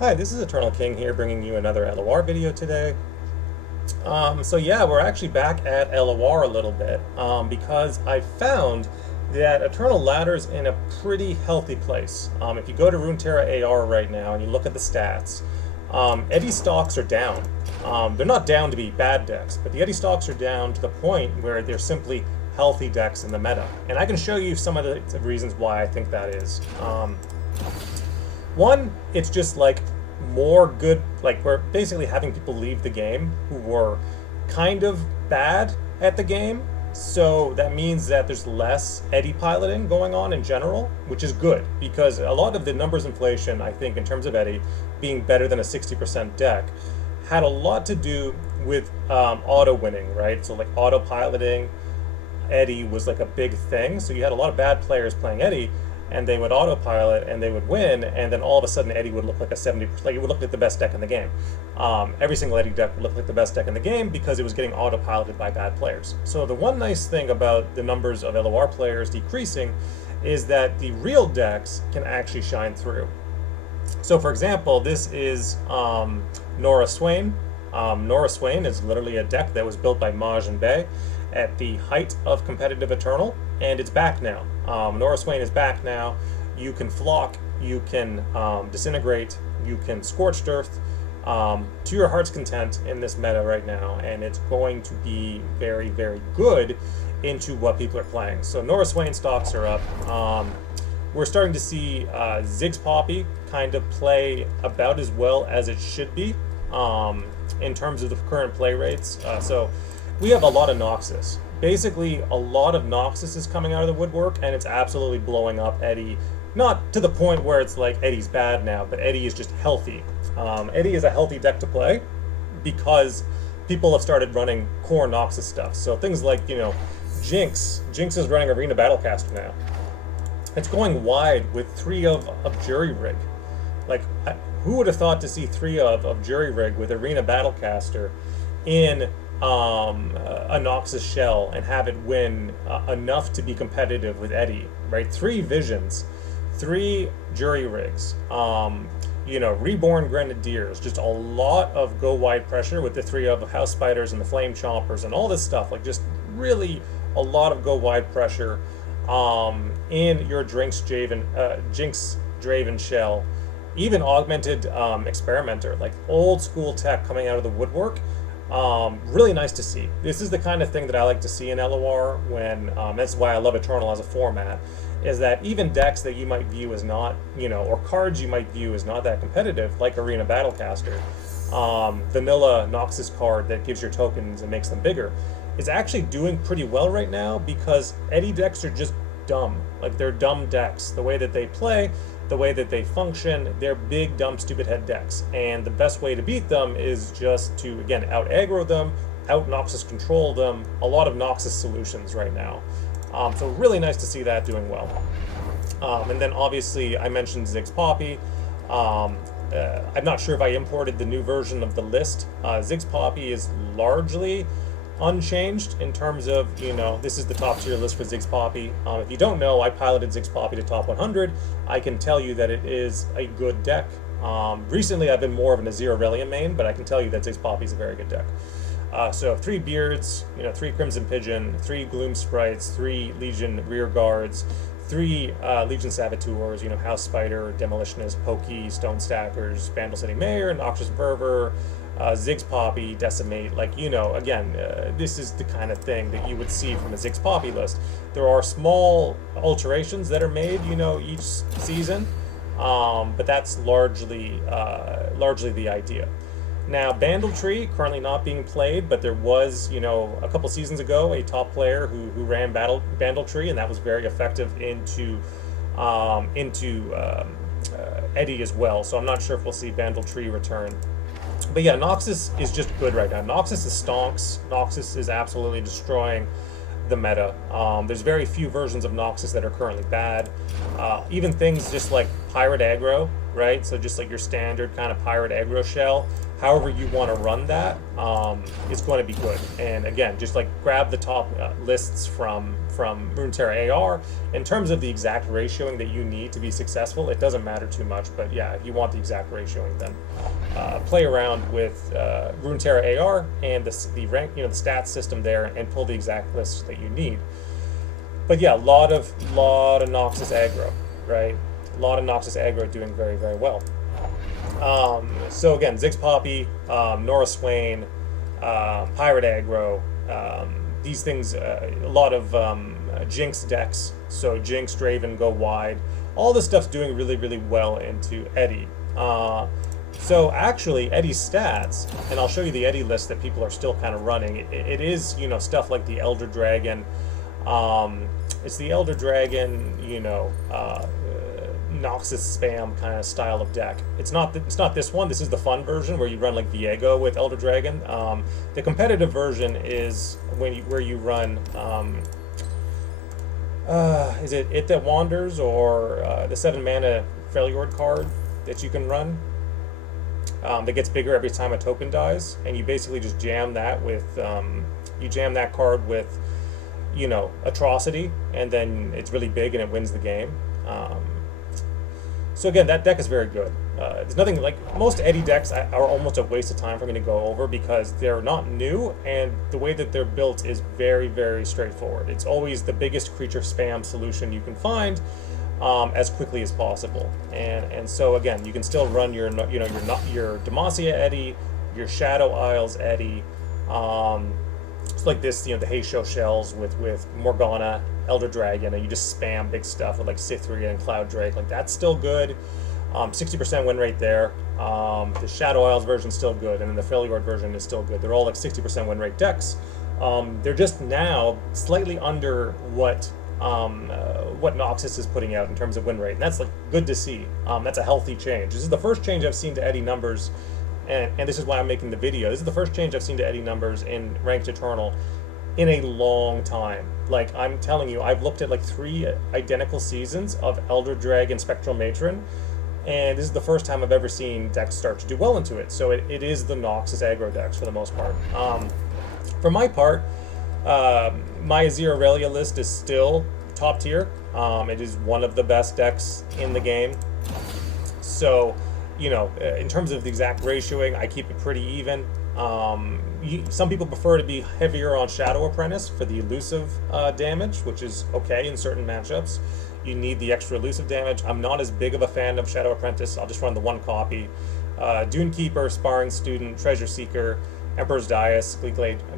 Hi, this is Eternal King here, bringing you another LOR video today. So yeah, we're actually back at LOR a little bit because I found that Eternal Ladder's in a pretty healthy place. If you go to Runeterra AR right now and you look at the stats, Eddy stocks are down. They're not down to be bad decks, but the Eddy stocks are down to the point where they're simply healthy decks in the meta. And I can show you some of the reasons why I think that is. One, it's just like more good, like we're basically having people leave the game who were kind of bad at the game. So that means that there's less Eddy piloting going on in general, which is good because a lot of the numbers inflation, I think, in terms of Eddy being better than a 60% deck, had a lot to do with auto winning, right? So like auto piloting Eddy was like a big thing. So you had a lot of bad players playing Eddy, and they would autopilot and they would win, and then all of a sudden Eddy would look like a 70%, like it would look like the best deck in the game. Every single Eddy deck would look like the best deck in the game because it was getting autopiloted by bad players. So the one nice thing about the numbers of LOR players decreasing is that the real decks can actually shine through. So for example, this is Nora Swain. Nora Swain is literally a deck that was built by Maj and Bay at the height of competitive Eternal, and it's back now. Nora Swain is back now. You can flock, you can disintegrate, you can scorched earth to your heart's content in this meta right now, and it's going to be very, very good into what people are playing. So Nora Swain stocks are up. We're starting to see Ziggs Poppy kind of play about as well as it should be in terms of the current play rates. So we have a lot of Noxious. Basically, a lot of Noxious is coming out of the woodwork, and it's absolutely blowing up Eddy. Not to the point where it's like Eddy's bad now, but Eddy is just healthy. Eddy is a healthy deck to play because people have started running core Noxious stuff. So things like, Jinx. Jinx is running Arena Battlecaster now. It's going wide with 3 of Jury Rig. Like, who would have thought to see 3 of Jury Rig with Arena Battlecaster in a Noxious shell and have it win enough to be competitive with Eddy, right? 3 visions, 3 jury rigs, reborn grenadiers, just a lot of go wide pressure with the 3 of house spiders and the flame chompers and all this stuff, like just really a lot of go wide pressure in your Jinx Draven shell, even augmented experimenter, like old school tech coming out of the woodwork. Really nice to see. This is the kind of thing that I like to see in LOR when, that's why I love Eternal as a format, is that even decks that you might view as not, or cards you might view as not that competitive, like Arena Battlecaster, vanilla Noxious card that gives your tokens and makes them bigger, is actually doing pretty well right now because Eddy decks are just dumb. Like, they're dumb decks. The way that they play, the way that they function, they're big, dumb, stupid head decks. And the best way to beat them is just to, again, out aggro them, out Noxious control them. A lot of Noxious solutions right now. So really nice to see that doing well. And then obviously I mentioned Ziggs Poppy. I'm not sure if I imported the new version of the list. Ziggs Poppy is largely unchanged in terms of, this is the top tier list for Ziggs Poppy. If you don't know, I piloted Ziggs Poppy to top 100. I can tell you that it is a good deck. Recently I've been more of an Azir Aurelion main, but I can tell you that Ziggs Poppy is a very good deck. So 3 Beards, 3 Crimson Pigeon, 3 Gloom Sprites, 3 Legion Rear Guards, 3 Legion Saboteurs, House Spider, Demolitionist, Pokey, Stone Stackers, Vandal City Mayor, Noxious Fervor, Ziggs Poppy, Decimate, again, this is the kind of thing that you would see from a Ziggs Poppy list. There are small alterations that are made, each season, but that's largely the idea. Now, Bandletree, currently not being played, but there was, a couple seasons ago, a top player who ran Bandletree, and that was very effective into Eddy as well. So I'm not sure if we'll see Bandletree return. But yeah, Noxious is just good right now. Noxious is stonks. Noxious is absolutely destroying the meta. There's very few versions of Noxious that are currently bad. Even things just like Pirate Aggro right? So just like your standard kind of pirate aggro shell, however you want to run that, is going to be good. And again, just like grab the top lists from Runeterra AR. In terms of the exact ratioing that you need to be successful, it doesn't matter too much. But yeah, if you want the exact ratioing, then play around with Runeterra AR and the rank, the stats system there, and pull the exact lists that you need. But yeah, lot of Noxious aggro, right? A lot of Noxious aggro doing very, very well. So again, Ziggs Poppy, Nora Swain, Pirate aggro, these things, a lot of Jinx decks. So Jinx, Draven go wide. All this stuff's doing really, really well into Eddy. So actually, Eddy's stats, and I'll show you the Eddy list that people are still kind of running. It is, stuff like the Elder Dragon. It's the Elder Dragon, Noxious spam kind of style of deck. It's not this one. This is the fun version where you run like Viego with Elder Dragon. The competitive version is where you run. Is it It That Wanders or the 7 mana Freljord card that you can run? That gets bigger every time a token dies, and you basically just jam that with you jam that card with Atrocity, and then it's really big and it wins the game. So again, that deck is very good. There's nothing like most Eddy decks are almost a waste of time for me to go over because they're not new, and the way that they're built is very, very straightforward. It's always the biggest creature spam solution you can find as quickly as possible. And so again, you can still run your Demacia Eddy, your Shadow Isles Eddy. It's like this, the Heysho shells with Morgana, Elder Dragon, and you just spam big stuff with like Cytheria and Cloud Drake. Like that's still good. 60% win rate there. The Shadow Isles version is still good, and then the Freljord version is still good. They're all like 60% win rate decks. They're just now slightly under what Noxious is putting out in terms of win rate, and that's like good to see. That's a healthy change. This is the first change I've seen to Eddy numbers. And this is why I'm making the video. This is the first change I've seen to Eddy numbers in Ranked Eternal in a long time. Like, I'm telling you, I've looked at like 3 identical seasons of Elder Dragon Spectral Matron, and this is the first time I've ever seen decks start to do well into it. So it is the Noxious aggro decks for the most part. For my part, my Azir Aurelia list is still top tier. It is one of the best decks in the game. So, in terms of the exact ratioing, I keep it pretty even. Some people prefer to be heavier on Shadow Apprentice for the elusive damage, which is okay in certain matchups. You need the extra elusive damage. I'm not as big of a fan of Shadow Apprentice. I'll just run the one copy. Dune Keeper, Sparring Student, Treasure Seeker, Emperor's Dais,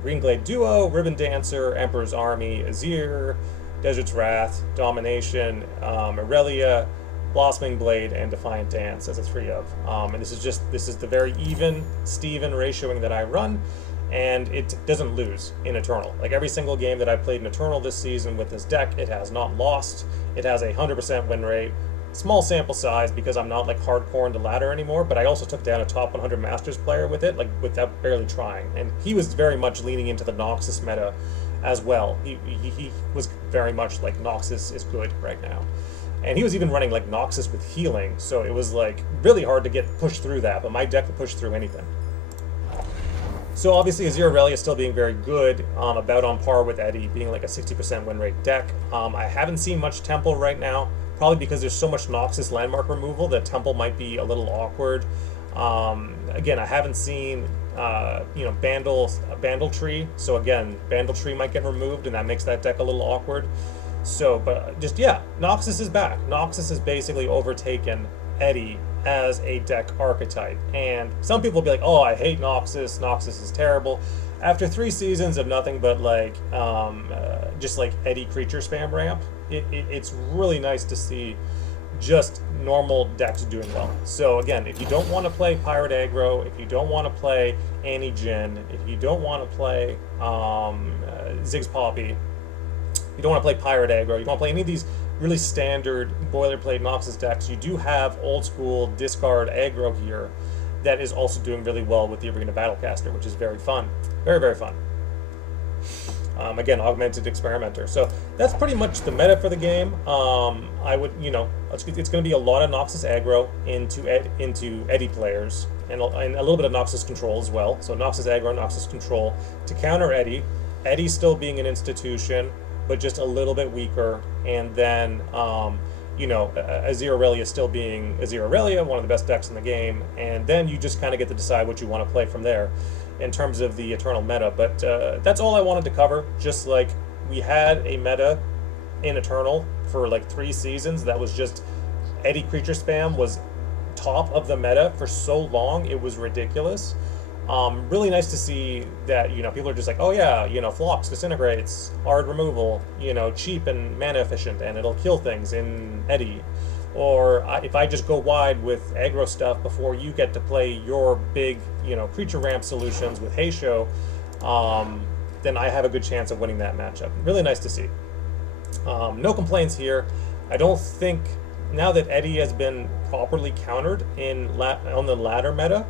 Green Glade Duo, Ribbon Dancer, Emperor's Army, Azir, Desert's Wrath, Domination, Aurelia, Blossoming Blade, and Defiant Dance as a 3 of. And this is the very even Steven ratioing that I run, and it doesn't lose in Eternal. Like every single game that I've played in Eternal this season with this deck, it has not lost. It has a 100% win rate. Small sample size because I'm not like hardcore into ladder anymore, but I also took down a top 100 Masters player with it, like without barely trying. And he was very much leaning into the Noxious meta as well. He was very much like Noxious is good right now. And he was even running like Noxious with healing, so it was like really hard to get pushed through that, but my deck would push through anything. So obviously Azir Aurelia still being very good, about on par with Eddy, being like a 60% win rate deck. I haven't seen much Temple right now, probably because there's so much Noxious landmark removal that Temple might be a little awkward. Again, I haven't seen Bandle Tree, so again, Bandle Tree might get removed, and that makes that deck a little awkward. So, but just, yeah, Noxious is back. Noxious has basically overtaken Eddy as a deck archetype. And some people will be like, oh, I hate Noxious. Noxious is terrible. After 3 seasons of nothing but like, just like Eddy creature spam ramp, it's really nice to see just normal decks doing well. So again, if you don't want to play Pirate Aggro, if you don't want to play Annie Jin, if you don't want to play Ziggs Poppy, you don't want to play Pirate Aggro, you don't want to play any of these really standard boilerplate Noxious decks, you do have old school discard aggro here that is also doing really well with the Arena Battlecaster, which is very fun. Very, very fun. Again, augmented experimenter. So that's pretty much the meta for the game. I would, it's going to be a lot of Noxious aggro into Eddy players, and a little bit of Noxious control as well. So Noxious aggro, Noxious control to counter Eddy. Eddy still being an institution, but just a little bit weaker. And then, Azir Aurelia still being Azir Aurelia, one of the best decks in the game. And then you just kind of get to decide what you want to play from there in terms of the Eternal meta. But that's all I wanted to cover. Just like we had a meta in Eternal for like 3 seasons that was just Eddy creature spam was top of the meta for so long, it was ridiculous. Really nice to see that, people are just like, oh yeah, Phlox disintegrates, hard removal, cheap and mana efficient, and it'll kill things in Eddy. Or if I just go wide with aggro stuff before you get to play your big, creature ramp solutions with Heisho, then I have a good chance of winning that matchup. Really nice to see. No complaints here. I don't think, now that Eddy has been properly countered on the ladder meta,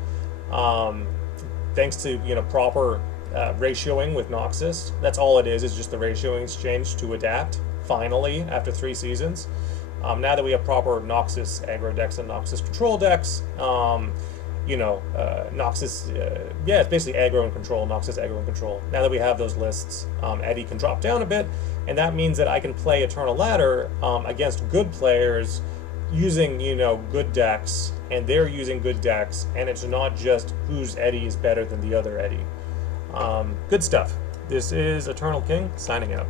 thanks to proper ratioing with Noxious. That's all it is just the ratioing exchange to adapt, finally, after 3 seasons. Now that we have proper Noxious aggro decks and Noxious control decks, Noxious, it's basically aggro and control, Noxious aggro and control. Now that we have those lists, Eddy can drop down a bit, and that means that I can play Eternal Ladder against good players using, good decks, and they're using good decks, and it's not just whose Eddy is better than the other Eddy. Good stuff. This is Eternal King, signing out.